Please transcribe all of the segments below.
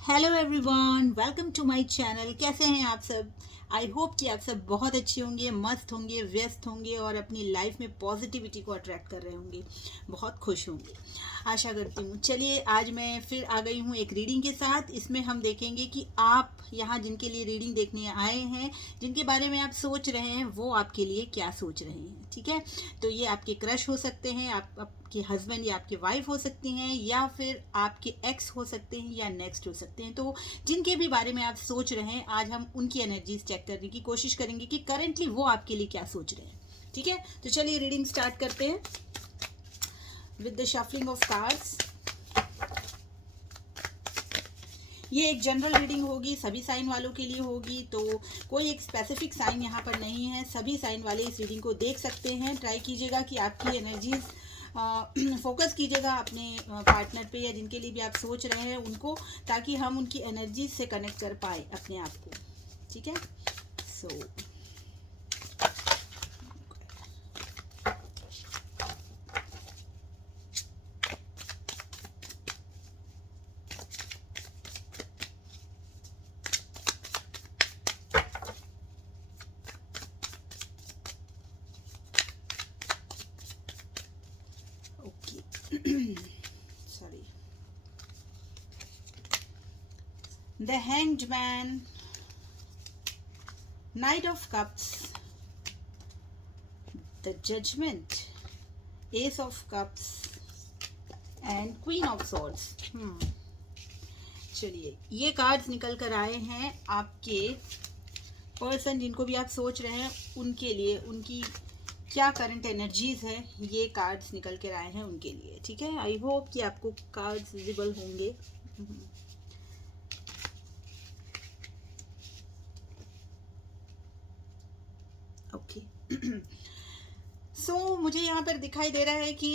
Hello everyone, welcome to my channel. कैसे हैं आप सब? आई होप कि आप सब बहुत अच्छे होंगे, मस्त होंगे, व्यस्त होंगे और अपनी लाइफ में पॉजिटिविटी को अट्रैक्ट कर रहे होंगे, बहुत खुश होंगे, आशा करती हूँ। चलिए, आज मैं फिर आ गई हूँ एक रीडिंग के साथ। इसमें हम देखेंगे कि आप यहाँ जिनके लिए रीडिंग देखने आए हैं, जिनके बारे में आप सोच रहे हैं, वो आपके लिए क्या सोच रहे हैं। ठीक है, तो ये आपके क्रश हो सकते हैं, आपके हस्बैंड या आपकी वाइफ हो सकती हैं, या फिर आपके एक्स हो सकते हैं, या नेक्स्ट हो सकते हैं। तो जिनके भी बारे में आप सोच रहे हैं, आज हम उनकी एनर्जीज चेक करने की कोशिश करेंगे कि करेंटली वो आपके लिए क्या सोच रहे हैं। ठीक है, तो चलिए रीडिंग स्टार्ट करते हैं with the shuffling of cards. ये एक जनरल रीडिंग होगी, सभी साइन वालों के लिए होगी, तो कोई एक स्पेसिफिक साइन यहाँ पर नहीं है। सभी साइन वाले इस रीडिंग को देख सकते हैं। ट्राई कीजिएगा कि आपकी एनर्जीज फोकस कीजिएगा अपने पार्टनर पे, या जिनके लिए भी आप सोच रहे हैं उनको, ताकि हम उनकी एनर्जीज से कनेक्ट कर पाए अपने आप को। ठीक है, so okay. Sorry. The hanged man, knight of cups, the judgement, ace of cups and queen of swords. चलिए, ये कार्ड्स निकल कर आए हैं आपके पर्सन जिनको भी आप सोच रहे हैं उनके लिए, उनकी क्या करंट एनर्जीज है, ये कार्ड्स निकल कर आए हैं उनके लिए। ठीक है, आई होप कि आपको कार्ड्स विजिबल होंगे। ओके। सो मुझे यहाँ पर दिखाई दे रहा है कि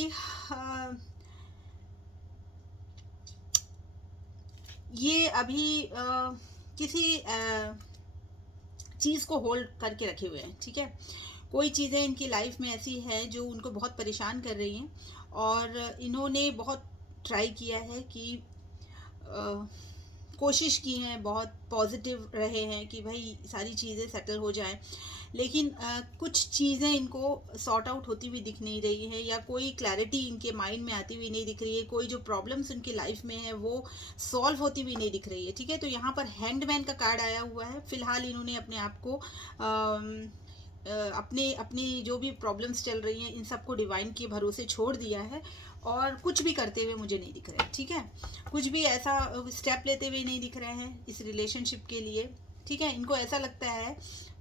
ये अभी किसी चीज़ को होल्ड करके रखे हुए हैं। ठीक है, कोई चीज़ें इनकी लाइफ में ऐसी है जो उनको बहुत परेशान कर रही हैं, और इन्होंने बहुत ट्राई किया है कि कोशिश की हैं, बहुत पॉजिटिव रहे हैं कि भाई सारी चीज़ें सेटल हो जाएं, लेकिन कुछ चीज़ें इनको सॉर्ट आउट होती हुई दिख नहीं रही हैं, या कोई क्लैरिटी इनके माइंड में आती हुई नहीं दिख रही है, कोई जो प्रॉब्लम्स उनकी लाइफ में है वो सॉल्व होती हुई नहीं दिख रही है। ठीक है, तो यहाँ पर हैंडमैन का कार्ड आया हुआ है। फिलहाल इन्होंने अपने आप को अपने अपनी जो भी प्रॉब्लम्स चल रही हैं इन सबको डिवाइन के भरोसे छोड़ दिया है, और कुछ भी करते हुए मुझे नहीं दिख रहे। ठीक है, कुछ भी ऐसा स्टेप लेते हुए नहीं दिख रहे हैं इस रिलेशनशिप के लिए। ठीक है, इनको ऐसा लगता है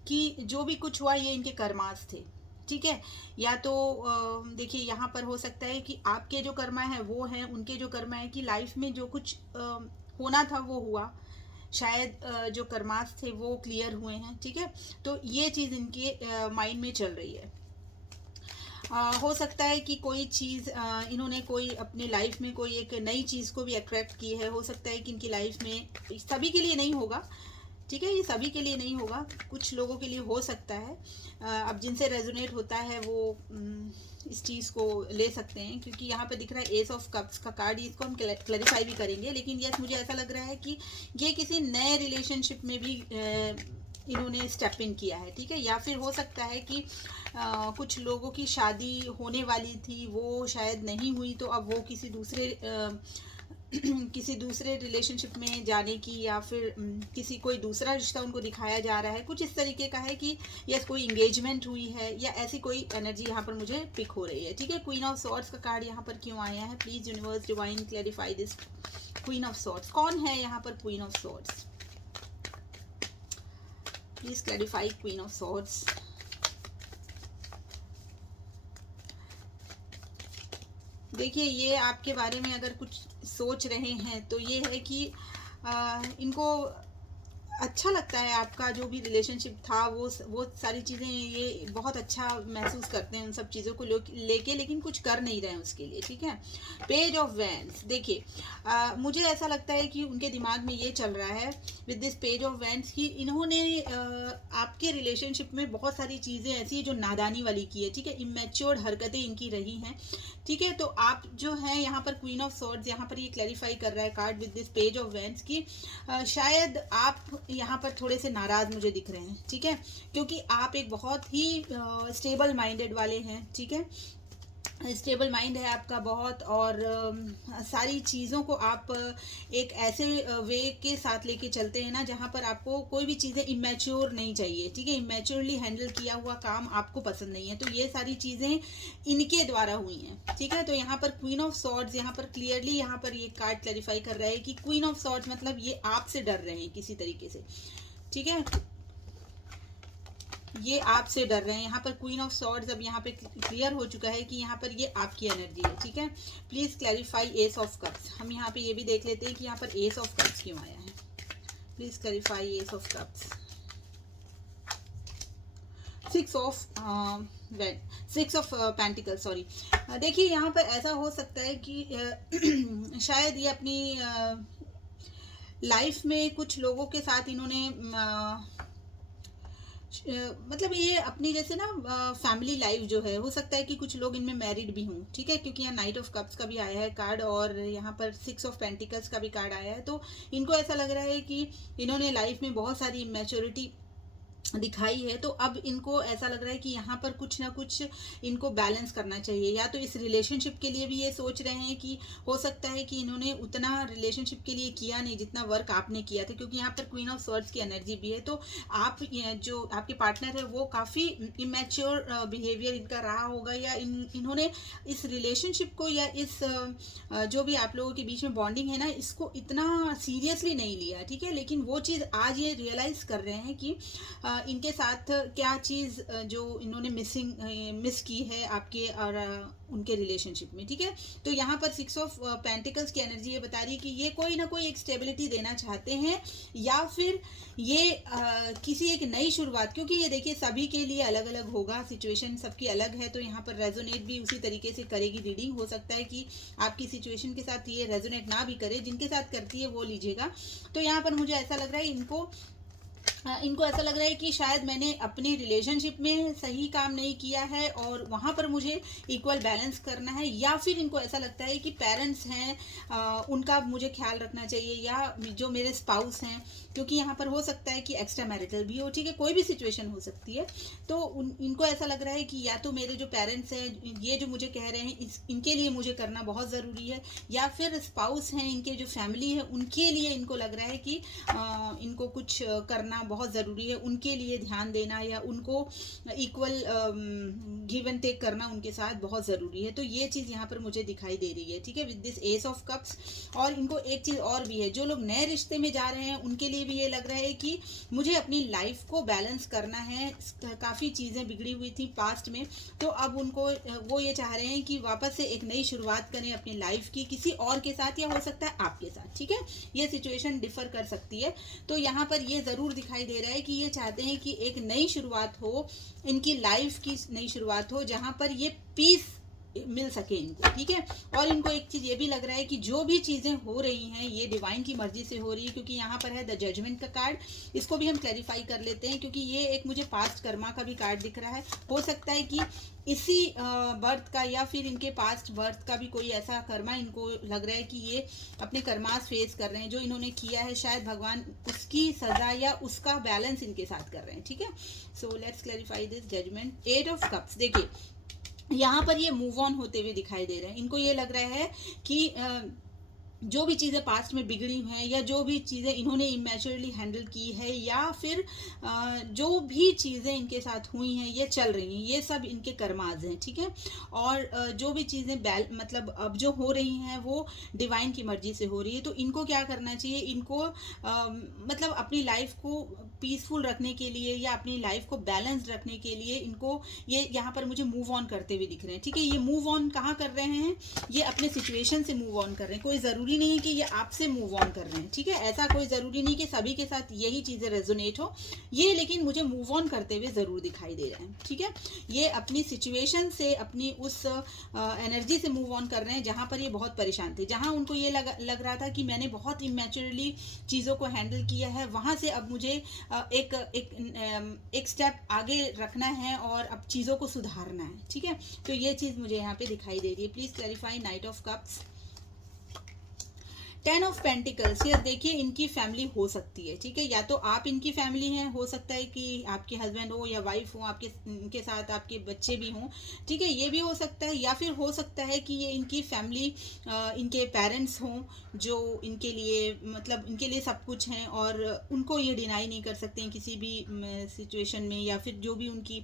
कि जो भी कुछ हुआ ये इनके कर्मास थे। ठीक है, या तो देखिए यहाँ पर हो सकता है कि आपके जो कर्मा है वो हैं, उनके जो कर्मा है कि लाइफ में जो कुछ होना था वो हुआ, शायद जो कर्मास थे वो क्लियर हुए हैं। ठीक है, तो ये चीज़ इनके माइंड में चल रही है। हो सकता है कि कोई चीज़ इन्होंने कोई अपनी लाइफ में कोई एक नई चीज़ को भी अट्रैक्ट की है। हो सकता है कि इनकी लाइफ में, सभी के लिए नहीं होगा, ठीक है, ये सभी के लिए नहीं होगा, कुछ लोगों के लिए हो सकता है। अब जिनसे रेजोनेट होता है वो इस चीज़ को ले सकते हैं, क्योंकि यहाँ पे दिख रहा है एस ऑफ कप्स का कार्ड। इसको हम क्लैरिफाई भी करेंगे, लेकिन यस, मुझे ऐसा लग रहा है कि ये किसी नए रिलेशनशिप में भी इन्होंने स्टेप इन किया है। ठीक है, या फिर हो सकता है कि कुछ लोगों की शादी होने वाली थी, वो शायद नहीं हुई, तो अब वो किसी दूसरे किसी दूसरे रिलेशनशिप में जाने की, या फिर किसी कोई दूसरा रिश्ता उनको दिखाया जा रहा है, कुछ इस तरीके का है कि यस कोई इंगेजमेंट हुई है, या ऐसी कोई एनर्जी यहाँ पर मुझे पिक हो रही है। ठीक है, क्वीन ऑफ सॉर्ड्स का कार्ड यहाँ पर क्यों आया है? Please universe divine clarify this. Queen of swords कौन है यहाँ पर? Queen of swords, please clarify queen of swords. देखिए, ये आपके बारे में अगर कुछ सोच रहे हैं तो ये है कि इनको अच्छा लगता है, आपका जो भी रिलेशनशिप था वो सारी चीज़ें ये बहुत अच्छा महसूस करते हैं उन सब चीज़ों को लेके, लेकिन कुछ कर नहीं रहे हैं उसके लिए, ठीक है। पेज ऑफ वैंड्स, देखिए मुझे ऐसा लगता है कि उनके दिमाग में ये चल रहा है with this page of wands कि इन्होंने आपके रिलेशनशिप में बहुत सारी चीज़ें ऐसी है जो नादानी वाली की है, ठीक है, इमेच्योर्ड हरकतें इनकी रही हैं, ठीक है। तो आप जो है यहाँ पर क्वीन ऑफ सॉर्ड्स, यहाँ पर ये क्लैरिफाई कर रहा है card with this page of wands की शायद आप यहाँ पर थोड़े से नाराज़ मुझे दिख रहे हैं, ठीक है, क्योंकि आप एक बहुत ही स्टेबल माइंडेड वाले हैं, ठीक है, स्टेबल माइंड है आपका बहुत, और सारी चीज़ों को आप एक ऐसे वे के साथ लेके चलते हैं ना जहाँ पर आपको कोई भी चीज़ें इमेच्योर नहीं चाहिए, ठीक है, इमेच्योरली हैंडल किया हुआ काम आपको पसंद नहीं है, तो ये सारी चीज़ें इनके द्वारा हुई हैं, ठीक है। तो यहाँ पर क्वीन ऑफ सॉर्ड्स, यहाँ पर क्लियरली यहाँ पर ये कार्ड क्लैरिफाई कर रहा है कि क्वीन ऑफ सॉर्ड्स मतलब ये आपसे डर रहे हैं किसी तरीके से, ठीक है, ये आपसे डर रहे हैं। यहाँ पर क्वीन ऑफ सॉर्ड्स अब यहाँ पे क्लियर हो चुका है कि यहाँ पर ये आपकी एनर्जी है, ठीक है। Please clarify S of cups, हम यहाँ पे ये भी देख लेते हैं कि यहाँ पर एस ऑफ कप्स क्यों आया है। Please clarify S of cups, six of pentacle, sorry. देखिए यहाँ पर ऐसा हो सकता है कि शायद ये अपनी लाइफ में कुछ लोगों के साथ इन्होंने मतलब ये अपनी जैसे ना फैमिली लाइफ जो है, हो सकता है कि कुछ लोग इनमें मैरिड भी हों, ठीक है, क्योंकि यहाँ नाइट ऑफ कप्स का भी आया है कार्ड और यहाँ पर सिक्स ऑफ पेंटिकल्स का भी कार्ड आया है। तो इनको ऐसा लग रहा है कि इन्होंने लाइफ में बहुत सारी इमेच्योरिटी दिखाई है, तो अब इनको ऐसा लग रहा है कि यहाँ पर कुछ ना कुछ इनको बैलेंस करना चाहिए, या तो इस रिलेशनशिप के लिए भी ये सोच रहे हैं कि हो सकता है कि इन्होंने उतना रिलेशनशिप के लिए किया नहीं जितना वर्क आपने किया था, क्योंकि यहाँ पर क्वीन ऑफ सॉर्ड्स की एनर्जी भी है। तो आप जो आपके पार्टनर है वो काफ़ी इमेच्योर बिहेवियर इनका रहा होगा, या इन्होंने इस रिलेशनशिप को या इस जो भी आप लोगों के बीच में बॉन्डिंग है ना, इसको इतना सीरियसली नहीं लिया, ठीक है। लेकिन वो चीज़ आज ये रियलाइज कर रहे हैं कि इनके साथ क्या चीज़ जो इन्होंने मिस की है आपके और उनके रिलेशनशिप में, ठीक है। तो यहाँ पर सिक्स ऑफ पेंटिकल्स की एनर्जी ये बता रही है कि ये कोई ना कोई एक स्टेबिलिटी देना चाहते हैं, या फिर ये किसी एक नई शुरुआत, क्योंकि ये देखिए सभी के लिए अलग अलग होगा, सिचुएशन सबकी अलग है, तो यहाँ पर रेजोनेट भी उसी तरीके से करेगी रीडिंग। हो सकता है कि आपकी सिचुएशन के साथ ये रेजोनेट ना भी करे, जिनके साथ करती है वो लीजिएगा। तो यहाँ पर मुझे ऐसा लग रहा है इनको ऐसा लग रहा है कि शायद मैंने अपनी रिलेशनशिप में सही काम नहीं किया है और वहाँ पर मुझे इक्वल बैलेंस करना है, या फिर इनको ऐसा लगता है कि पेरेंट्स हैं उनका मुझे ख्याल रखना चाहिए, या जो मेरे स्पाउस हैं, क्योंकि यहाँ पर हो सकता है कि एक्स्ट्रा मैरिटल भी हो, ठीक है, कोई भी सिचुएशन हो सकती है। तो इनको ऐसा लग रहा है कि या तो मेरे जो पेरेंट्स हैं ये जो मुझे कह रहे हैं इनके लिए मुझे करना बहुत ज़रूरी है, या फिर स्पाउस हैं इनके जो फैमिली है उनके लिए इनको लग रहा है कि इनको कुछ करना बहुत ज़रूरी है, उनके लिए ध्यान देना या उनको इक्वल गिव एंड टेक करना उनके साथ बहुत ज़रूरी है। तो ये चीज़ यहाँ पर मुझे दिखाई दे रही है, ठीक है, with this S of cups. और इनको एक चीज़ और भी है, जो लोग नए रिश्ते में जा रहे हैं उनके लिए भी ये लग रहा है कि मुझे अपनी लाइफ को बैलेंस करना है, काफ़ी चीज़ें बिगड़ी हुई थी पास्ट में, तो अब उनको वो ये चाह रहे हैं कि वापस से एक नई शुरुआत करें अपनी लाइफ की किसी और के साथ, या हो सकता है आपके साथ, ठीक है, ये सिचुएशन डिफर कर सकती है। तो यहाँ पर ये ज़रूर दिखाई दे रहा है कि ये चाहते हैं कि एक नई शुरुआत हो, इनकी लाइफ की नई शुरुआत हो जहाँ पर ये पीस मिल सके इनको, ठीक है। और इनको एक चीज़ ये भी लग रहा है कि जो भी चीज़ें हो रही हैं ये डिवाइन की मर्जी से हो रही है, क्योंकि यहाँ पर है द जजमेंट का कार्ड। इसको भी हम क्लैरिफाई कर लेते हैं, क्योंकि ये एक मुझे पास्ट कर्मा का भी कार्ड दिख रहा है। हो सकता है कि इसी बर्थ का या फिर इनके पास्ट बर्थ का भी कोई ऐसा कर्मा इनको लग रहा है कि ये अपने कर्मास फेस कर रहे हैं, जो इन्होंने किया है शायद भगवान उसकी सजा या उसका बैलेंस इनके साथ कर रहे हैं, ठीक है। So let's clarify this judgement. Eight of cups, देखिए यहाँ पर ये मूव ऑन होते हुए दिखाई दे रहे हैं। इनको ये लग रहा है कि जो भी चीज़ें पास्ट में बिगड़ी हुई हैं, या जो भी चीज़ें इन्होंने इमेच्योरली हैंडल की है, या फिर जो भी चीज़ें इनके साथ हुई हैं ये चल रही हैं, ये सब इनके कर्माज हैं, ठीक है। और जो भी चीज़ें मतलब अब जो हो रही हैं वो डिवाइन की मर्जी से हो रही है। तो इनको क्या करना चाहिए, इनको मतलब अपनी लाइफ को पीसफुल रखने के लिए या अपनी लाइफ को बैलेंस्ड रखने के लिए इनको ये यहाँ पर मुझे मूव ऑन करते हुए दिख रहे हैं, ठीक है। ये मूव ऑन कहाँ कर रहे हैं, ये अपने सिचुएशन से मूव ऑन कर रहे हैं। कोई ज़रूरी ज़रूरी नहीं है कि ये आपसे मूव ऑन कर रहे हैं, ठीक है, ऐसा कोई ज़रूरी नहीं कि सभी के साथ यही चीज़ें रेजोनेट हो ये, लेकिन मुझे मूव ऑन करते हुए ज़रूर दिखाई दे रहे हैं, ठीक है। ये अपनी सिचुएशन से, अपनी उस एनर्जी से मूव ऑन कर रहे हैं जहाँ पर ये बहुत परेशान थे, जहाँ उनको ये लग रहा था कि मैंने बहुत इमेच्योरली चीज़ों को हैंडल किया है, वहाँ से अब मुझे एक स्टेप आगे रखना है और अब चीज़ों को सुधारना है, ठीक है। तो ये चीज़ मुझे यहाँ पे दिखाई दे रही है। Please clarify night of cups, 10 of pentacles. यार देखिए इनकी फैमिली हो सकती है, ठीक है, या तो आप इनकी फैमिली हैं, हो सकता है कि आपके हस्बैंड हो या वाइफ हो, आपके इनके साथ आपके बच्चे भी हों, ठीक है, ये भी हो सकता है, या फिर हो सकता है कि ये इनकी फैमिली, इनके पेरेंट्स हों जो इनके लिए मतलब इनके लिए सब कुछ हैं और उनको ये डिनाई नहीं कर सकते हैं किसी भी सिचुएशन में, या फिर जो भी उनकी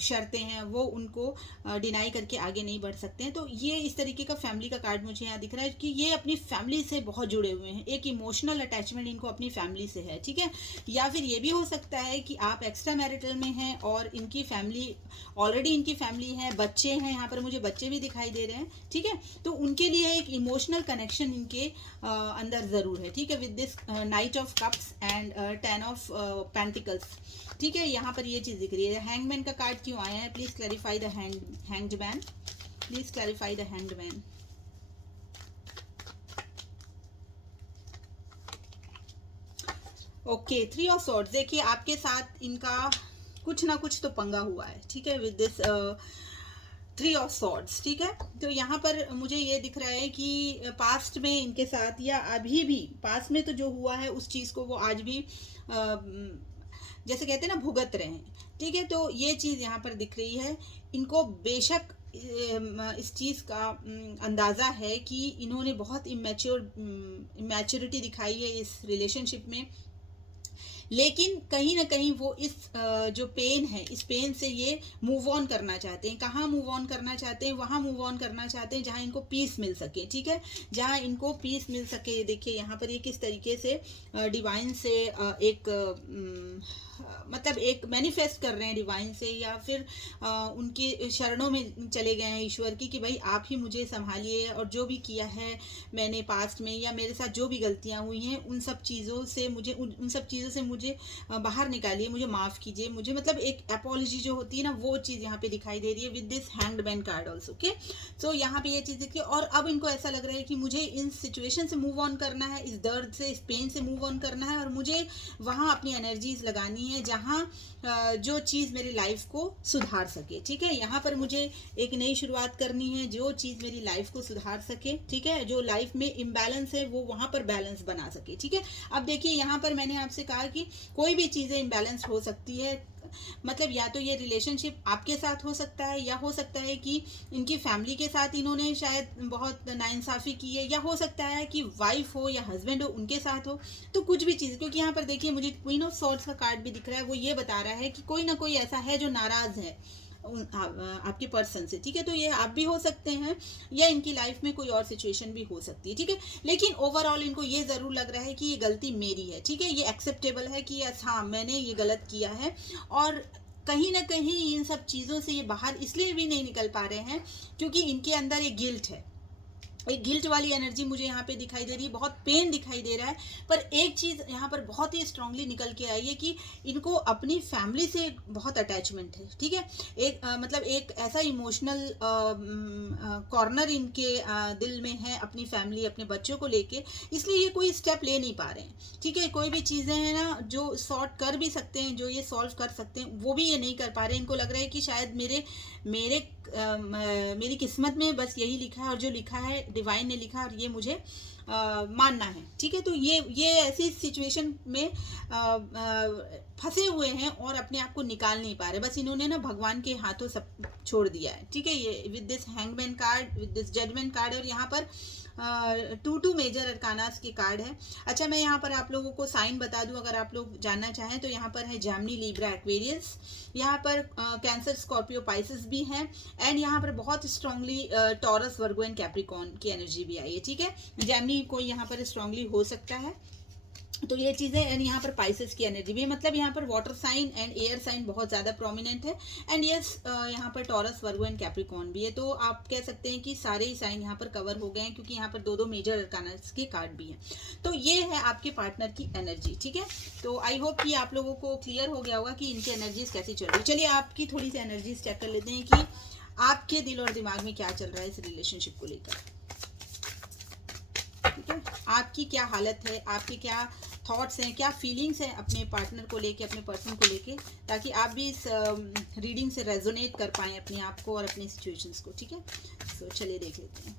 शर्तें हैं वो उनको डिनाई करके आगे नहीं बढ़ सकते हैं। तो ये इस तरीके का फैमिली का कार्ड मुझे यहाँ दिख रहा है कि ये अपनी फैमिली से बहुत जुड़े हुए हैं, एक इमोशनल अटैचमेंट इनको अपनी फैमिली से है, ठीक है। या फिर ये भी हो सकता है कि आप एक्स्ट्रा मैरिटल में हैं और इनकी फैमिली ऑलरेडी इनकी फैमिली है, बच्चे हैं, यहाँ पर मुझे बच्चे भी दिखाई दे रहे हैं, ठीक है। तो उनके लिए एक इमोशनल कनेक्शन इनके अंदर ज़रूर है, ठीक है, with this night of cups and 10 of pentacles, ठीक है। यहाँ पर ये चीज़ दिख रही है। हैंगमैन का कार्ड क्यों आया है? Please clarify the hanged man, please clarify the hanged man. Okay, 3 of swords. देखिए आपके साथ इनका कुछ ना कुछ तो पंगा हुआ है, ठीक है, विद दिस 3 ऑफ सॉर्ड्स, ठीक है। तो यहाँ पर मुझे ये दिख रहा है कि पास्ट में इनके साथ या अभी भी पास्ट में तो जो हुआ है उस चीज़ को वो आज भी जैसे कहते हैं ना भुगत रहे हैं, ठीक है। तो ये चीज़ यहाँ पर दिख रही है। इनको बेशक इस चीज़ का अंदाज़ा है कि इन्होंने बहुत इमेच्योरिटी दिखाई है इस रिलेशनशिप में, लेकिन कहीं ना कहीं वो इस जो पेन है, इस पेन से ये मूव ऑन करना चाहते हैं। कहाँ मूव ऑन करना चाहते हैं? वहाँ मूव ऑन करना चाहते हैं जहाँ इनको पीस मिल सके, ठीक है, जहाँ इनको पीस मिल सके। देखिए यहाँ पर ये किस तरीके से डिवाइन से एक मतलब एक मैनिफेस्ट कर रहे हैं डिवाइन से, या फिर उनकी शरणों में चले गए हैं ईश्वर की कि भाई आप ही मुझे संभालिए, और जो भी किया है मैंने पास्ट में या मेरे साथ जो भी गलतियाँ हुई हैं उन सब चीज़ों से मुझे बाहर निकालिए, मुझे माफ़ कीजिए, मुझे मतलब एक अपॉलॉजी जो होती है ना वो चीज़ यहाँ पे दिखाई दे रही है with this hanged man card also, okay. So यहाँ पे ये चीज़ देखिए, और अब इनको ऐसा लग रहा है कि मुझे इन सिचुएशन से मूव ऑन करना है, इस दर्द से, इस पेन से मूव ऑन करना है, और मुझे वहाँ अपनी एनर्जीज लगानी है जहाँ जो चीज़ मेरी लाइफ को सुधार सके, ठीक है। यहाँ पर मुझे एक नई शुरुआत करनी है, जो चीज़ मेरी लाइफ को सुधार सके, ठीक है, जो लाइफ में इम्बैलेंस है वो वहाँ पर बैलेंस बना सके, ठीक है। अब देखिए यहाँ पर मैंने आपसे कहा कि कोई भी चीज़ें इम्बैलेंस हो सकती है, मतलब या तो ये रिलेशनशिप आपके साथ हो सकता है, या हो सकता है कि इनकी फैमिली के साथ इन्होंने शायद बहुत नाइंसाफ़ी की है, या हो सकता है कि वाइफ हो या हस्बैंड हो उनके साथ हो। तो कुछ भी चीज़, क्योंकि यहाँ पर देखिए मुझे क्वीन ऑफ सॉर्ड्स का कार्ड भी दिख रहा है, वो ये बता रहा है कि कोई ना कोई ऐसा है जो नाराज़ है आपके पर्सन से, ठीक है। तो ये आप भी हो सकते हैं, या इनकी लाइफ में कोई और सिचुएशन भी हो सकती है, ठीक है। लेकिन ओवरऑल इनको ये ज़रूर लग रहा है कि ये गलती मेरी है, ठीक है, ये एक्सेप्टेबल है कि यस हाँ मैंने ये गलत किया है, और कहीं ना कहीं इन सब चीज़ों से ये बाहर इसलिए भी नहीं निकल पा रहे हैं क्योंकि इनके अंदर एक गिल्ट है, एक गिल्ट वाली एनर्जी मुझे यहाँ पे दिखाई दे रही है, बहुत पेन दिखाई दे रहा है। पर एक चीज़ यहाँ पर बहुत ही स्ट्रांगली निकल के आई है कि इनको अपनी फैमिली से बहुत अटैचमेंट है, ठीक है। एक मतलब एक ऐसा इमोशनल कॉर्नर इनके दिल में है अपनी फैमिली, अपने बच्चों को लेके, इसलिए ये कोई स्टेप ले नहीं पा रहे हैं, ठीक है। कोई भी चीज़ें हैं ना जो सॉर्ट कर भी सकते हैं, जो ये सॉल्व कर सकते हैं, वो भी ये नहीं कर पा रहे हैं। इनको लग रहा है कि शायद मेरी किस्मत में बस यही लिखा है, और जो लिखा है डिवाइन ने लिखा, और ये मुझे मानना है, ठीक है। तो ये ऐसी सिचुएशन में फंसे हुए हैं और अपने आप को निकाल नहीं पा रहे, बस इन्होंने ना भगवान के हाथों सब छोड़ दिया है, ठीक है। ये with this hangman card, with this judgement card, और यहाँ पर 2 मेजर अरकानास के कार्ड है। अच्छा, मैं यहाँ पर आप लोगों को साइन बता दूं अगर आप लोग जानना चाहें तो। यहाँ पर है जेमिनी, लिब्रा, एक्वेरियस, यहाँ पर कैंसर, स्कॉर्पियो, पाइसेस भी हैं, एंड यहाँ पर बहुत strongly taurus, Virgo and Capricorn की एनर्जी भी आई है, ठीक है। जेमिनी कोई यहाँ पर स्ट्रांगली हो सकता है, तो ये चीज़ें, एंड यहाँ पर पाइसेस की एनर्जी भी है, मतलब यहाँ पर water sign and air sign बहुत ज़्यादा प्रोमिनेंट है। एंड यस, यहाँ पर टॉरस, वर्गो एंड कैप्रिकॉर्न भी है। तो आप कह सकते हैं कि सारे ही साइन यहाँ पर कवर हो गए हैं, क्योंकि यहाँ पर दो दो मेजर अरकानास के कार्ड भी हैं। तो ये है आपके पार्टनर की एनर्जी, ठीक है। तो आई होप कि आप लोगों को क्लियर हो गया होगा कि इनकी एनर्जीज कैसी चल रही है। चलिए आपकी थोड़ी सी एनर्जीज चेक कर लेते हैं कि आपके दिल और दिमाग में क्या चल रहा है इस रिलेशनशिप को लेकर, ठीक है। आपकी क्या हालत है, आपके क्या थॉट्स हैं, क्या फीलिंग्स हैं अपने पार्टनर को लेके, अपने पर्सन को लेके, ताकि आप भी इस रीडिंग से रेजोनेट कर पाएँ अपने आप को और अपनी सिचुएशंस को, ठीक है। तो चलिए देख लेते हैं।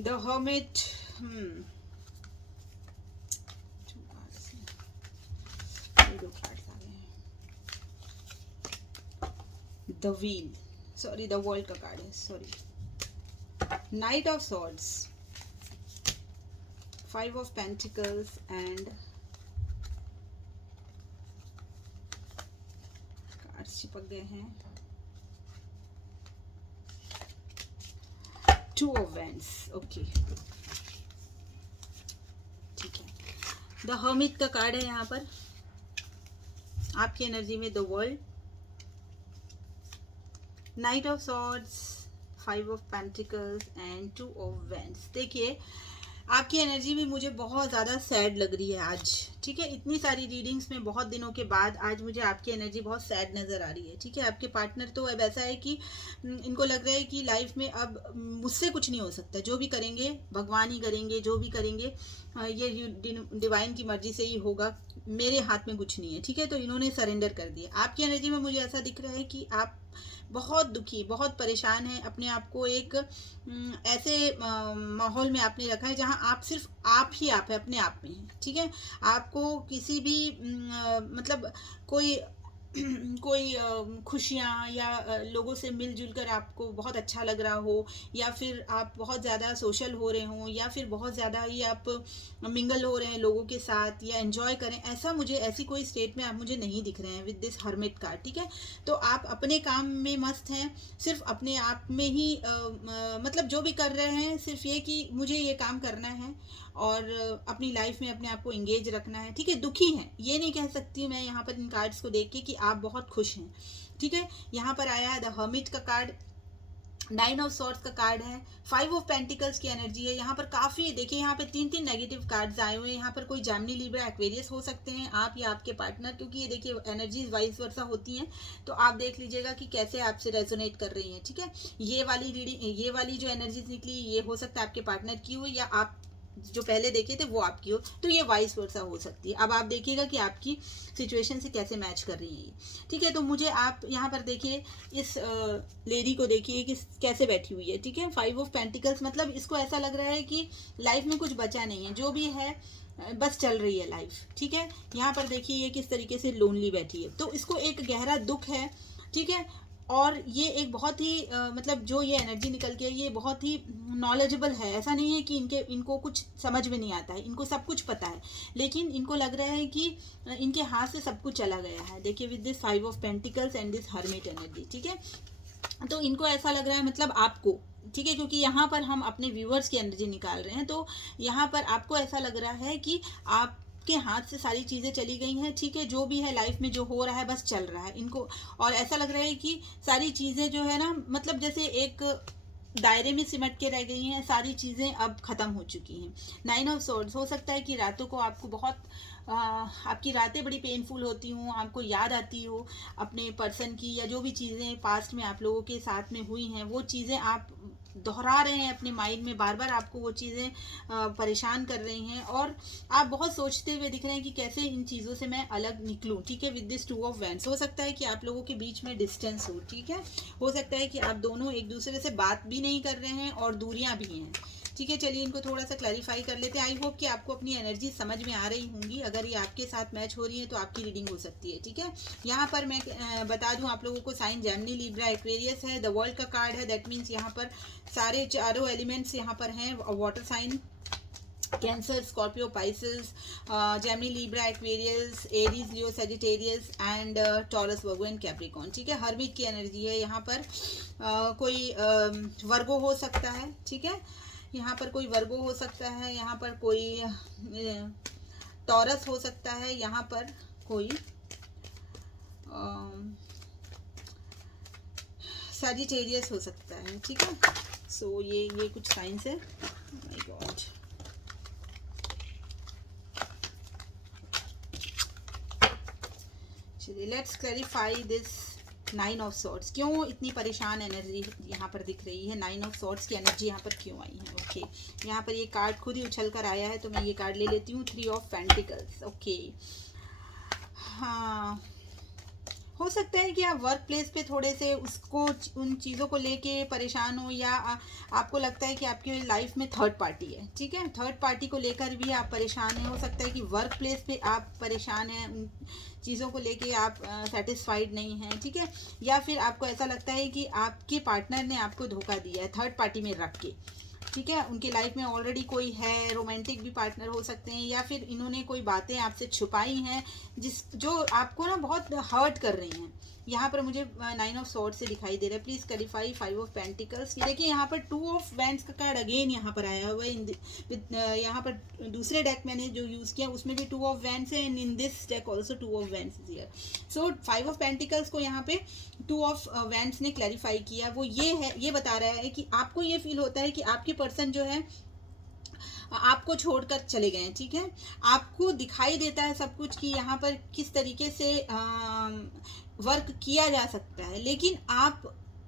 The Hermit, दो कार्ड्स आ गए हैं। The Wheel, sorry the world का कार्ड है, sorry. Night of swords, 5 of pentacles and cards चिपक गए हैं। 2 of Wands, ओके, ठीक है। द हर्मिट का कार्ड है यहाँ पर आपकी एनर्जी में, the world, night of swords, 5 of pentacles and 2 of wands. देखिए आपकी एनर्जी भी मुझे बहुत ज़्यादा सैड लग रही है आज, ठीक है। इतनी सारी रीडिंग्स में बहुत दिनों के बाद आज मुझे आपकी एनर्जी बहुत सैड नज़र आ रही है, ठीक है। आपके पार्टनर तो अब ऐसा है कि इनको लग रहा है कि लाइफ में अब मुझसे कुछ नहीं हो सकता, जो भी करेंगे भगवान ही करेंगे, जो भी करेंगे ये डिवाइन की मर्जी से ही होगा, मेरे हाथ में कुछ नहीं है, ठीक है। तो इन्होंने सरेंडर कर दिया। आपकी एनर्जी में मुझे ऐसा दिख रहा है कि आप बहुत दुखी, बहुत परेशान हैं, अपने आप को एक ऐसे माहौल में आपने रखा है जहां आप सिर्फ आप ही आप है, अपने आप में हैं, ठीक है। आपको किसी भी मतलब कोई कोई खुशियाँ या लोगों से मिलजुल कर आपको बहुत अच्छा लग रहा हो, या फिर आप बहुत ज़्यादा सोशल हो रहे हों, या फिर बहुत ज़्यादा ही आप मिंगल हो रहे हैं लोगों के साथ या एंजॉय करें, ऐसा मुझे ऐसी कोई स्टेट में आप मुझे नहीं दिख रहे हैं विद दिस हर्मिट कार्ड, ठीक है। तो आप अपने काम में मस्त हैं, सिर्फ अपने आप में ही मतलब जो भी कर रहे हैं सिर्फ ये कि मुझे ये काम करना है और अपनी लाइफ में अपने आप को इंगेज रखना है, ठीक है। दुखी हैं ये नहीं कह सकती मैं यहाँ पर इन कार्ड्स को देख के कि आप बहुत खुश हैं, ठीक है। यहाँ पर आया है द हर्मिट का कार्ड, 9 ऑफ सॉर्ड्स का कार्ड है, 5 ऑफ पेंटिकल्स की एनर्जी है। यहाँ पर काफ़ी देखिए, यहाँ पे 3 नेगेटिव कार्ड्स आए हुए हैं। यहाँ पर कोई जेमिनी, लिब्रा, एक्वेरियस हो सकते हैं आप या आपके पार्टनर, क्योंकि ये देखिए एनर्जीज वाइस वर्सा होती हैं। तो आप देख लीजिएगा कि कैसे आपसे रेजोनेट कर रही हैं, ठीक है। ये वाली रीडिंग, ये वाली जो एनर्जीज निकली ये हो सकता है आपके पार्टनर की हो, या आप जो पहले देखे थे वो आपकी हो, तो ये वाइस वर्सा हो सकती है। अब आप देखिएगा कि आपकी सिचुएशन से कैसे मैच कर रही है, ठीक है। तो मुझे आप यहाँ पर देखिए इस लेडी को देखिए कि कैसे बैठी हुई है, ठीक है। 5 ऑफ पेंटिकल्स, मतलब इसको ऐसा लग रहा है कि लाइफ में कुछ बचा नहीं है, जो भी है बस चल रही है लाइफ, ठीक है। यहाँ पर देखिए ये किस तरीके से लोनली बैठी है, तो इसको एक गहरा दुख है, ठीक है। और ये एक बहुत ही मतलब जो ये एनर्जी निकल के ये बहुत ही नॉलेजेबल है। ऐसा नहीं है कि इनको कुछ समझ में नहीं आता है, इनको सब कुछ पता है, लेकिन इनको लग रहा है कि इनके हाथ से सब कुछ चला गया है। देखिए with this 5 of pentacles and this hermit energy, ठीक है। तो इनको ऐसा लग रहा है, मतलब आपको, ठीक है, क्योंकि यहाँ पर हम अपने व्यूअर्स की एनर्जी निकाल रहे हैं, तो यहाँ पर आपको ऐसा लग रहा है कि आप के हाथ से सारी चीज़ें चली गई हैं, ठीक है। जो भी है लाइफ में जो हो रहा है बस चल रहा है इनको, और ऐसा लग रहा है कि सारी चीज़ें जो है ना, मतलब जैसे एक दायरे में सिमट के रह गई हैं, सारी चीज़ें अब ख़त्म हो चुकी हैं। 9 ऑफ सॉर्ड्स, हो सकता है कि रातों को आपको बहुत आपकी रातें बड़ी पेनफुल होती हों, आपको याद आती हो अपने पर्सन की, या जो भी चीज़ें पास्ट में आप लोगों के साथ में हुई हैं वो चीज़ें आप दोहरा रहे हैं अपने माइंड में, बार बार आपको वो चीज़ें परेशान कर रही हैं, और आप बहुत सोचते हुए दिख रहे हैं कि कैसे इन चीज़ों से मैं अलग निकलूं, ठीक है। विद दिस 2 ऑफ वैंड्स, हो सकता है कि आप लोगों के बीच में डिस्टेंस हो, ठीक है। हो सकता है कि आप दोनों एक दूसरे से बात भी नहीं कर रहे हैं और दूरियां भी हैं, ठीक है, चलिए इनको थोड़ा सा क्लैरिफाई कर लेते हैं। आई होप कि आपको अपनी एनर्जी समझ में आ रही होंगी। अगर ये आपके साथ मैच हो रही है तो आपकी रीडिंग हो सकती है। ठीक है, यहाँ पर मैं बता दूं आप लोगों को, साइन जेमिनी, लिब्रा, एक्वेरियस है, द वर्ल्ड का कार्ड है। दैट मीन्स यहाँ पर सारे चारों एलिमेंट्स यहाँ पर हैं। Water sign, Cancer, Scorpio, Pisces, Gemini, Libra, Aquarius, Aries, Leo, Sagittarius and Taurus, Virgo and Capricorn. ठीक है, हर्मिट की एनर्जी है यहाँ पर। कोई वर्गो हो सकता है। ठीक है, यहाँ पर कोई वर्गो हो सकता है, यहाँ पर कोई टॉरस हो सकता है, यहाँ पर कोई सैजिटेरियस हो सकता है। ठीक है, सो ये कुछ साइंस है। माय गॉड, चलिए let's clarify this 9 of swords. क्यों इतनी परेशान एनर्जी यहाँ पर दिख रही है? 9 ऑफ सॉर्ड्स की एनर्जी यहाँ पर क्यों आई है? ओके, यहाँ पर ये कार्ड खुद ही उछल कर आया है तो मैं ये कार्ड ले लेती हूँ। 3 ऑफ पेंटिकल्स। ओके, हाँ, हो सकता है कि आप वर्क प्लेस पे थोड़े से उसको उन चीज़ों को लेके परेशान हो, या आपको लगता है कि आपकी लाइफ में थर्ड पार्टी है। ठीक है, थर्ड पार्टी को लेकर भी आप परेशान हैं। हो सकता है कि वर्क प्लेस पे आप परेशान हैं, उन चीज़ों को लेके आप सेटिस्फाइड नहीं हैं। ठीक है, या फिर आपको ऐसा लगता है कि आपके पार्टनर ने आपको धोखा दिया है थर्ड पार्टी में रख के। ठीक है, उनकी लाइफ में ऑलरेडी कोई है, रोमांटिक भी पार्टनर हो सकते हैं, या फिर इन्होंने कोई बातें आपसे छुपाई हैं जो आपको ना बहुत हर्ट कर रही हैं। यहाँ पर मुझे 9 ऑफ सॉर्ड्स से दिखाई दे रहा है। Please clarify 5 of pentacles. ये देखिए यहाँ पर 2 ऑफ वैंड्स का कार्ड अगेन यहाँ पर आया हुआ है। यहाँ पर दूसरे डेक मैंने जो यूज़ किया उसमें भी 2 ऑफ वैंड्स है, and in this deck also 2 of wands is here. So 5 of pentacles को यहाँ पे 2 ऑफ वैंड्स ने क्लैरिफाई किया। वो ये है, ये बता रहा है कि आपको ये फील होता है कि आपके पर्सन जो है आपको छोड़कर चले गए हैं। ठीक है, आपको दिखाई देता है सब कुछ कि यहाँ पर किस तरीके से वर्क किया जा सकता है, लेकिन आप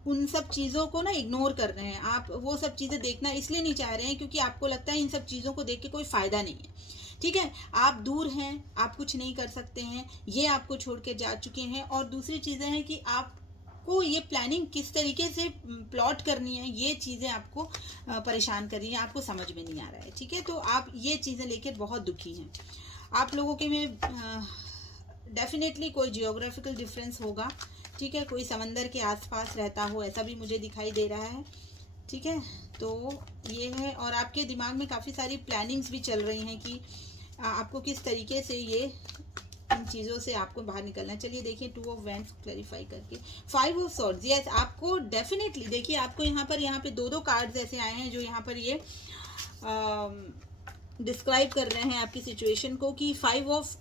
उन सब चीज़ों को ना इग्नोर कर रहे हैं। आप वो सब चीज़ें देखना इसलिए नहीं चाह रहे हैं क्योंकि आपको लगता है इन सब चीज़ों को देख के कोई फ़ायदा नहीं है। ठीक है, आप दूर हैं, आप कुछ नहीं कर सकते हैं, ये आपको छोड़ के जा चुके हैं। और दूसरी चीज़ें हैं कि आपको ये प्लानिंग किस तरीके से प्लॉट करनी है, ये चीज़ें आपको परेशान कर रही हैं, आपको समझ में नहीं आ रहा है। ठीक है, तो आप ये चीज़ें लेकर बहुत दुखी हैं। आप लोगों के में डेफिनेटली कोई जियोग्राफिकल डिफरेंस होगा। ठीक है, कोई समंदर के आसपास रहता हो ऐसा भी मुझे दिखाई दे रहा है। ठीक है, तो ये है। और आपके दिमाग में काफ़ी सारी प्लानिंग्स भी चल रही हैं कि आपको किस तरीके से ये इन चीज़ों से आपको बाहर निकलना है। चलिए देखिए 2 ऑफ वैंड्स क्लैरिफाई करके 5 ऑफ सॉर्ड्स। यस, आपको डेफिनेटली देखिए आपको यहाँ पे 2 कार्ड्स ऐसे आए हैं जो यहाँ पर ये डिस्क्राइब कर रहे हैं आपकी सिचुएशन को कि 5 ऑफ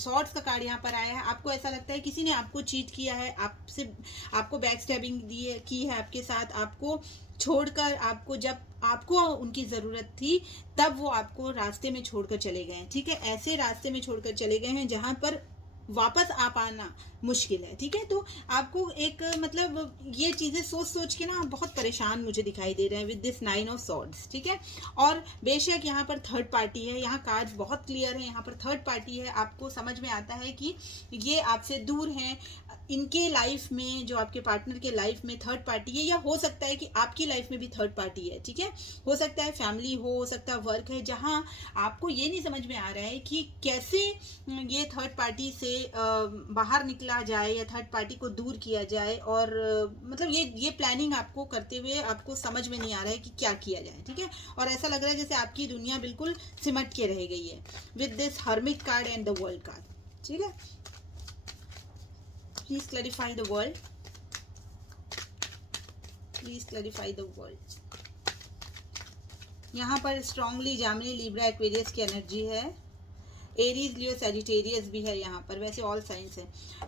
सॉर्ड्स का कार्ड यहाँ पर आया है। आपको ऐसा लगता है किसी ने आपको चीट किया है, आपको बैक स्टैबिंग की है आपके साथ, आपको छोड़कर, जब आपको उनकी ज़रूरत थी तब वो आपको रास्ते में छोड़कर चले गए हैं। ठीक है, ऐसे रास्ते में छोड़कर चले गए हैं जहाँ पर वापस आ पाना मुश्किल है। ठीक है, तो आपको एक मतलब ये चीज़ें सोच के ना बहुत परेशान मुझे दिखाई दे रहे हैं विद दिस 9 ऑफ सॉर्ड्स। ठीक है, और बेशक यहाँ पर थर्ड पार्टी है, यहाँ कार्ड्स बहुत क्लियर है, यहाँ पर थर्ड पार्टी है। आपको समझ में आता है कि ये आपसे दूर हैं, इनके लाइफ में, जो आपके पार्टनर के लाइफ में थर्ड पार्टी है, या हो सकता है कि आपकी लाइफ में भी थर्ड पार्टी है। ठीक है, हो सकता है फैमिली हो सकता है वर्क है, जहाँ आपको ये नहीं समझ में आ रहा है कि कैसे ये थर्ड पार्टी से बाहर निकला जाए या थर्ड पार्टी को दूर किया जाए। और मतलब ये प्लानिंग आपको करते हुए आपको समझ में नहीं आ रहा है कि क्या किया जाए। ठीक है, और ऐसा लग रहा है जैसे आपकी दुनिया बिल्कुल सिमट के रह गई है with this hermit card and the world card. ठीक है, please clarify the world, please clarify the world. यहाँ पर स्ट्रांगली जेमिनी, लिब्रा, एक्वेरियस की एनर्जी है। एरीज, लियो, सैजिटेरियस भी है यहाँ पर, वैसे ऑल साइंस है।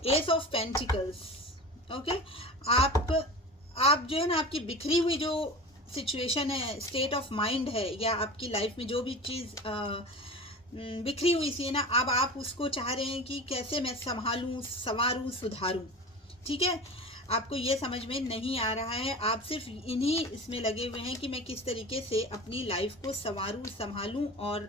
S of pentacles. ओके, आप जो है ना, आपकी बिखरी हुई जो सिचुएशन है, स्टेट ऑफ माइंड है, या आपकी लाइफ में जो भी चीज़ बिखरी हुई सी है ना, अब आप उसको चाह रहे हैं कि कैसे मैं संभालूं, संवारूं, सुधारूं। ठीक है, आपको ये समझ में नहीं आ रहा है, आप सिर्फ इन्हीं इसमें लगे हुए हैं कि मैं किस तरीके से अपनी लाइफ को संवारूं, संभालूं और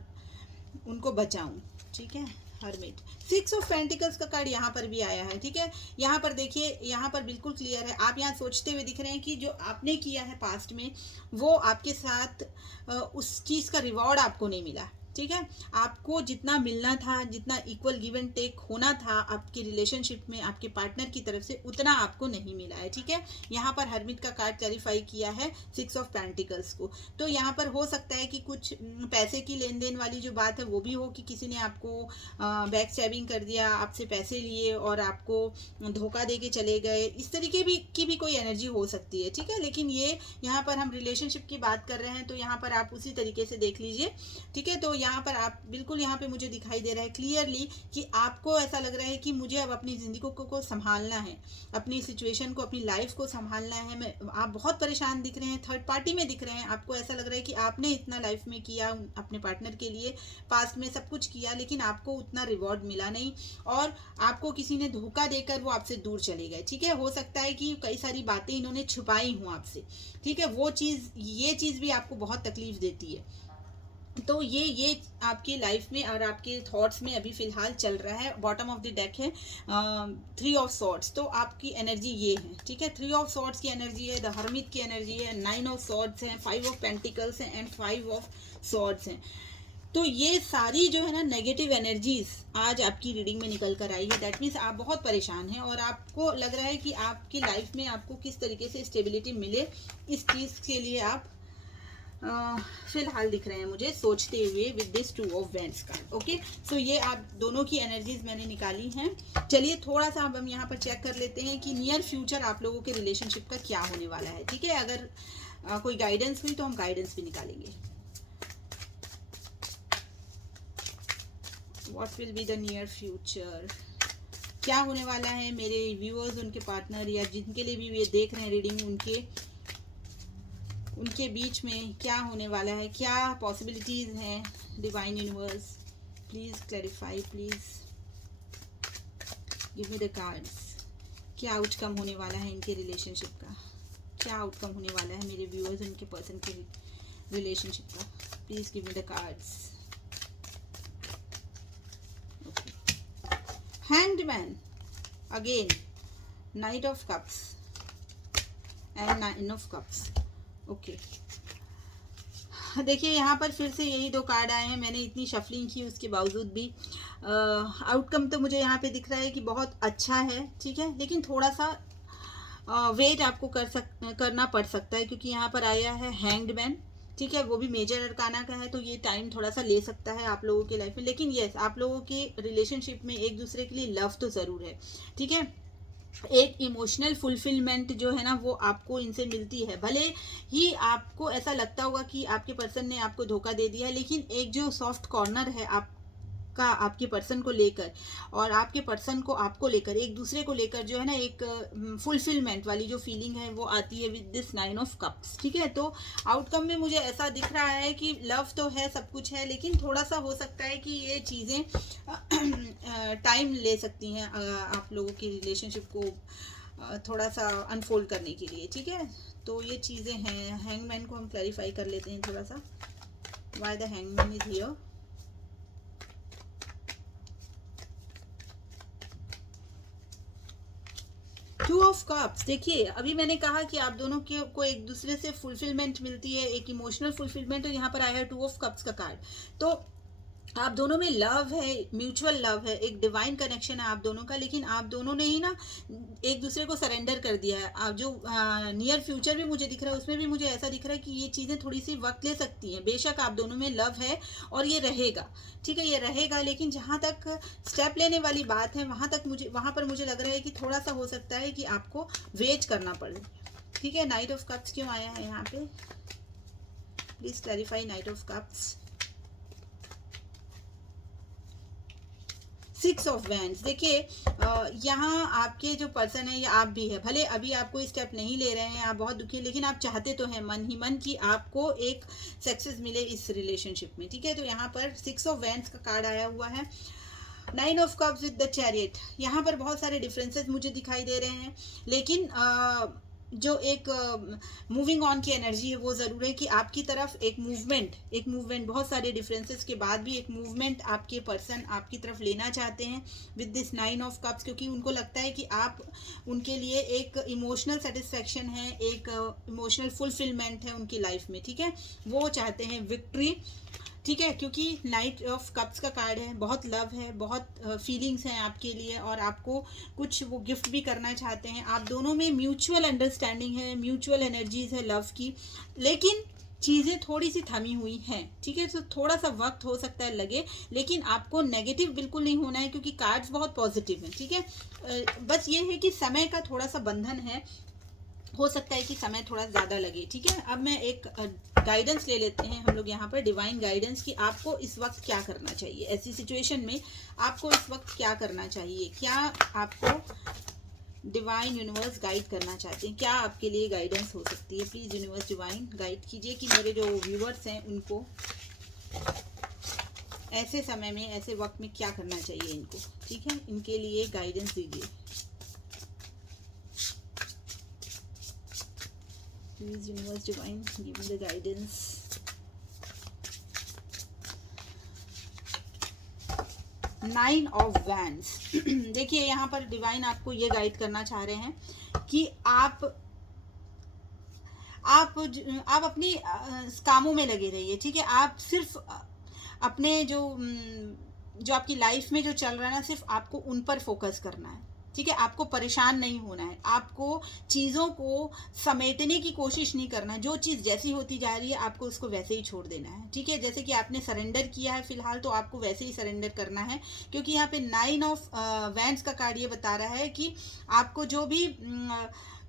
उनको बचाऊं। ठीक है, हर्मिट, 6 ऑफ पेंटिकल्स का कार्ड यहाँ पर भी आया है, ठीक है। यहाँ पर देखिए, यहाँ पर बिल्कुल क्लियर है, आप यहाँ सोचते हुए दिख रहे हैं कि जो आपने किया है पास्ट में वो आपके साथ उस चीज़ का रिवॉर्ड आपको नहीं मिला, ठीक है। आपको जितना मिलना था, जितना इक्वल गिव एंड टेक होना था आपके रिलेशनशिप में आपके पार्टनर की तरफ से, उतना आपको नहीं मिला है, ठीक है। यहाँ पर हर्मिट का कार्ड क्लैरिफाई किया है 6 ऑफ पेंटिकल्स को। तो यहाँ पर हो सकता है कि कुछ पैसे की लेन देन वाली जो बात है वो भी हो कि किसी ने आपको बैक स्टैबिंग कर दिया, आपसे पैसे लिए और आपको धोखा दे के चले गए, इस तरीके की भी कोई एनर्जी हो सकती है, ठीक है। लेकिन ये यहाँ पर हम रिलेशनशिप की बात कर रहे हैं तो यहाँ पर आप उसी तरीके से देख लीजिए, ठीक है। तो यहाँ पर आप बिल्कुल, यहाँ पे मुझे दिखाई दे रहा है क्लियरली कि आपको ऐसा लग रहा है कि मुझे अब अपनी ज़िंदगी को संभालना है, अपनी सिचुएशन को, अपनी लाइफ को संभालना है। आप बहुत परेशान दिख रहे हैं, थर्ड पार्टी में दिख रहे हैं, आपको ऐसा लग रहा है कि आपने इतना लाइफ में किया अपने पार्टनर के लिए, पास्ट में सब कुछ किया, लेकिन आपको उतना रिवॉर्ड मिला नहीं और आपको किसी ने धोखा देकर वो आपसे दूर चले गए, ठीक है। हो सकता है कि कई सारी बातें इन्होंने छुपाई हों आपसे, ठीक है। ये चीज़ भी आपको बहुत तकलीफ देती है। तो ये आपकी लाइफ में और आपके थॉट्स में अभी फिलहाल चल रहा है। बॉटम ऑफ द डेक है 3 ऑफ सॉर्ड्स, तो आपकी एनर्जी ये है, ठीक है। 3 ऑफ सॉर्ड्स की एनर्जी है, द हर्मिट की एनर्जी है, 9 ऑफ सॉर्ड्स हैं, 5 ऑफ पेंटिकल्स हैं एंड 5 ऑफ सॉर्ड्स हैं। तो ये सारी जो है ना नेगेटिव एनर्जीज आज आपकी रीडिंग में निकल कर आई है। दैट मीन्स आप बहुत परेशान हैं और आपको लग रहा है कि आपकी लाइफ में आपको किस तरीके से स्टेबिलिटी मिले, इस चीज़ के लिए आप फिलहाल दिख रहे हैं मुझे सोचते हुए with this 2 of wands card. Okay, so ये आप दोनों की एनर्जीज मैंने निकाली हैं। चलिए थोड़ा सा अब हम यहाँ पर चेक कर लेते हैं कि नियर फ्यूचर आप लोगों के रिलेशनशिप का क्या होने वाला है, ठीक है। अगर कोई गाइडेंस हुई तो हम गाइडेंस भी निकालेंगे। What will be the near future, क्या होने वाला है मेरे व्यूअर्स, उनके पार्टनर या जिनके लिए भी ये देख रहे हैं रीडिंग, उनके बीच में क्या होने वाला है, क्या पॉसिबिलिटीज़ हैं। Divine universe please clarify, please give me the cards. क्या आउटकम होने वाला है इनके रिलेशनशिप का, क्या आउटकम होने वाला है मेरे व्यूअर्स, उनके पर्सन के रिलेशनशिप का। Please give me the cards. Hanged man again, night of cups and 9 of cups. Okay, देखिए यहाँ पर फिर से यही 2 कार्ड आए हैं। मैंने इतनी शफलिंग की उसके बावजूद भी आउटकम तो मुझे यहाँ पे दिख रहा है कि बहुत अच्छा है, ठीक है। लेकिन थोड़ा सा वेट आपको करना पड़ सकता है क्योंकि यहाँ पर आया है हैंग्ड मैन, ठीक है। वो भी मेजर अरकाना का है, तो ये टाइम थोड़ा सा ले सकता है आप लोगों के लाइफ में। लेकिन यस, आप लोगों के रिलेशनशिप में एक दूसरे के लिए लव तो ज़रूर है, ठीक है। एक इमोशनल फुलफिलमेंट जो है ना वो आपको इनसे मिलती है। भले ही आपको ऐसा लगता होगा कि आपके पर्सन ने आपको धोखा दे दिया है, लेकिन एक जो सॉफ्ट कॉर्नर है आपका आपके पर्सन को लेकर और आपके पर्सन को आपको लेकर, एक दूसरे को लेकर जो है ना एक फुलफिलमेंट वाली जो फीलिंग है वो आती है विद दिस 9 ऑफ कप्स, ठीक है। तो आउटकम में मुझे ऐसा दिख रहा है कि लव तो है, सब कुछ है, लेकिन थोड़ा सा हो सकता है कि ये चीज़ें टाइम ले सकती हैं आप लोगों की रिलेशनशिप को थोड़ा सा अनफोल्ड करने के लिए, ठीक है। तो ये चीज़ें हैं। हैंगमैन को हम क्लैरिफाई कर लेते हैं थोड़ा सा, why the hangman is here. Two of cups, देखिए अभी मैंने कहा कि आप दोनों को एक दूसरे से फुलफिलमेंट मिलती है, एक इमोशनल फुलफिलमेंट, और यहाँ पर आया है 2 ऑफ कप्स का कार्ड। तो आप दोनों में लव है, म्यूचुअल लव है, एक डिवाइन कनेक्शन है आप दोनों का, लेकिन आप दोनों ने ही ना एक दूसरे को सरेंडर कर दिया है। आप जो नियर फ्यूचर भी मुझे दिख रहा है उसमें भी मुझे ऐसा दिख रहा है कि ये चीज़ें थोड़ी सी वक्त ले सकती हैं। बेशक आप दोनों में लव है और ये रहेगा, ठीक है, ये रहेगा, लेकिन जहाँ तक स्टेप लेने वाली बात है वहाँ पर मुझे लग रहा है कि थोड़ा सा हो सकता है कि आपको वेट करना पड़े, ठीक है। नाइट ऑफ कप्स क्यों आया है यहाँ पे, please clarify night of cups. 6 of wands, देखिए यहाँ आपके जो पर्सन है या आप भी है, भले अभी आप कोई स्टेप नहीं ले रहे हैं, आप बहुत दुखी हैं, लेकिन आप चाहते तो हैं मन ही मन कि आपको एक सक्सेस मिले इस रिलेशनशिप में, ठीक है। तो यहाँ पर 6 ऑफ वैंड्स का कार्ड आया हुआ है। 9 of cups with the chariot, यहाँ पर बहुत सारे डिफरेंसेस मुझे दिखाई दे रहे हैं, लेकिन जो एक मूविंग ऑन की एनर्जी है वो ज़रूर है कि आपकी तरफ एक मूवमेंट बहुत सारे डिफरेंसेस के बाद भी एक मूवमेंट आपके पर्सन आपकी तरफ लेना चाहते हैं विद दिस 9 ऑफ कप्स, क्योंकि उनको लगता है कि आप उनके लिए एक इमोशनल सेटिस्फेक्शन है, एक इमोशनल फुलफिलमेंट है उनकी लाइफ में, ठीक है। वो चाहते हैं विक्ट्री, ठीक है, क्योंकि नाइट ऑफ कप्स का कार्ड है, बहुत लव है, बहुत फीलिंग्स हैं आपके लिए और आपको कुछ वो गिफ्ट भी करना चाहते हैं। आप दोनों में म्यूचुअल अंडरस्टैंडिंग है, म्यूचुअल एनर्जीज है लव की, लेकिन चीज़ें थोड़ी सी थमी हुई हैं, ठीक है। तो थोड़ा सा वक्त हो सकता है लगे, लेकिन आपको नेगेटिव बिल्कुल नहीं होना है क्योंकि कार्ड्स बहुत पॉजिटिव हैं, ठीक है। बस ये है कि समय का थोड़ा सा बंधन है, हो सकता है कि समय थोड़ा ज़्यादा लगे, ठीक है। अब मैं एक गाइडेंस ले लेते हैं हम लोग यहाँ पर, डिवाइन गाइडेंस, कि आपको इस वक्त क्या करना चाहिए, ऐसी सिचुएशन में आपको इस वक्त क्या करना चाहिए, क्या आपको डिवाइन यूनिवर्स गाइड करना चाहते हैं, क्या आपके लिए गाइडेंस हो सकती है। प्लीज़ यूनिवर्स डिवाइन गाइड कीजिए कि मेरे जो व्यूअर्स हैं उनको ऐसे समय में, ऐसे वक्त में क्या करना चाहिए इनको, ठीक है। इनके लिए गाइडेंस दीजिए please universe divine, give me the guidance. Nine of wands देखिए यहाँ पर डिवाइन आपको ये गाइड करना चाह रहे हैं कि आप अपनी कामों में लगे रहिए, ठीक है। आप सिर्फ अपने जो आपकी लाइफ में जो चल रहा है ना, सिर्फ आपको उन पर फोकस करना है, ठीक है। आपको परेशान नहीं होना है, आपको चीज़ों को समेटने की कोशिश नहीं करना है। जो चीज़ जैसी होती जा रही है आपको उसको वैसे ही छोड़ देना है, ठीक है। जैसे कि आपने सरेंडर किया है फिलहाल, तो आपको वैसे ही सरेंडर करना है, क्योंकि यहाँ पे 9 ऑफ वैंड्स का कार्ड ये बता रहा है कि आपको जो भी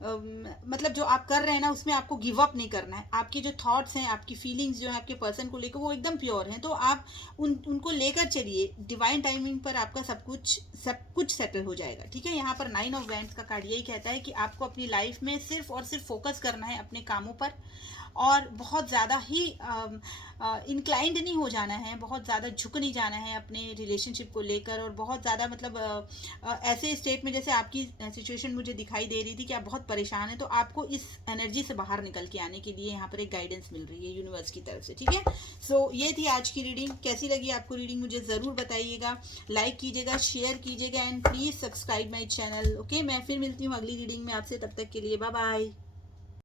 मतलब जो आप कर रहे हैं ना उसमें आपको गिव अप नहीं करना है। आपके जो थॉट्स हैं, आपकी फीलिंग्स जो है आपके पर्सन को लेकर, वो एकदम प्योर हैं, तो आप उनको लेकर चलिए। डिवाइन टाइमिंग पर आपका सब कुछ सेटल हो जाएगा, ठीक है। यहाँ पर 9 ऑफ वैंड्स का कार्ड यही कहता है कि आपको अपनी लाइफ में सिर्फ और सिर्फ फोकस करना है अपने कामों पर, और बहुत ज़्यादा ही इंक्लाइंड नहीं हो जाना है, बहुत ज़्यादा झुक नहीं जाना है अपने रिलेशनशिप को लेकर, और बहुत ज़्यादा मतलब ऐसे स्टेट में जैसे आपकी सिचुएशन मुझे दिखाई दे रही थी कि आप बहुत परेशान हैं, तो आपको इस एनर्जी से बाहर निकल के आने के लिए यहाँ पर एक गाइडेंस मिल रही है यूनिवर्स की तरफ से, ठीक है। सो ये थी आज की रीडिंग। कैसी लगी आपको रीडिंग मुझे ज़रूर बताइएगा, लाइक कीजिएगा, शेयर कीजिएगा, and please subscribe my channel. Okay, मैं फिर मिलती हूँ अगली रीडिंग में आपसे, तब तक के लिए बाय बाय।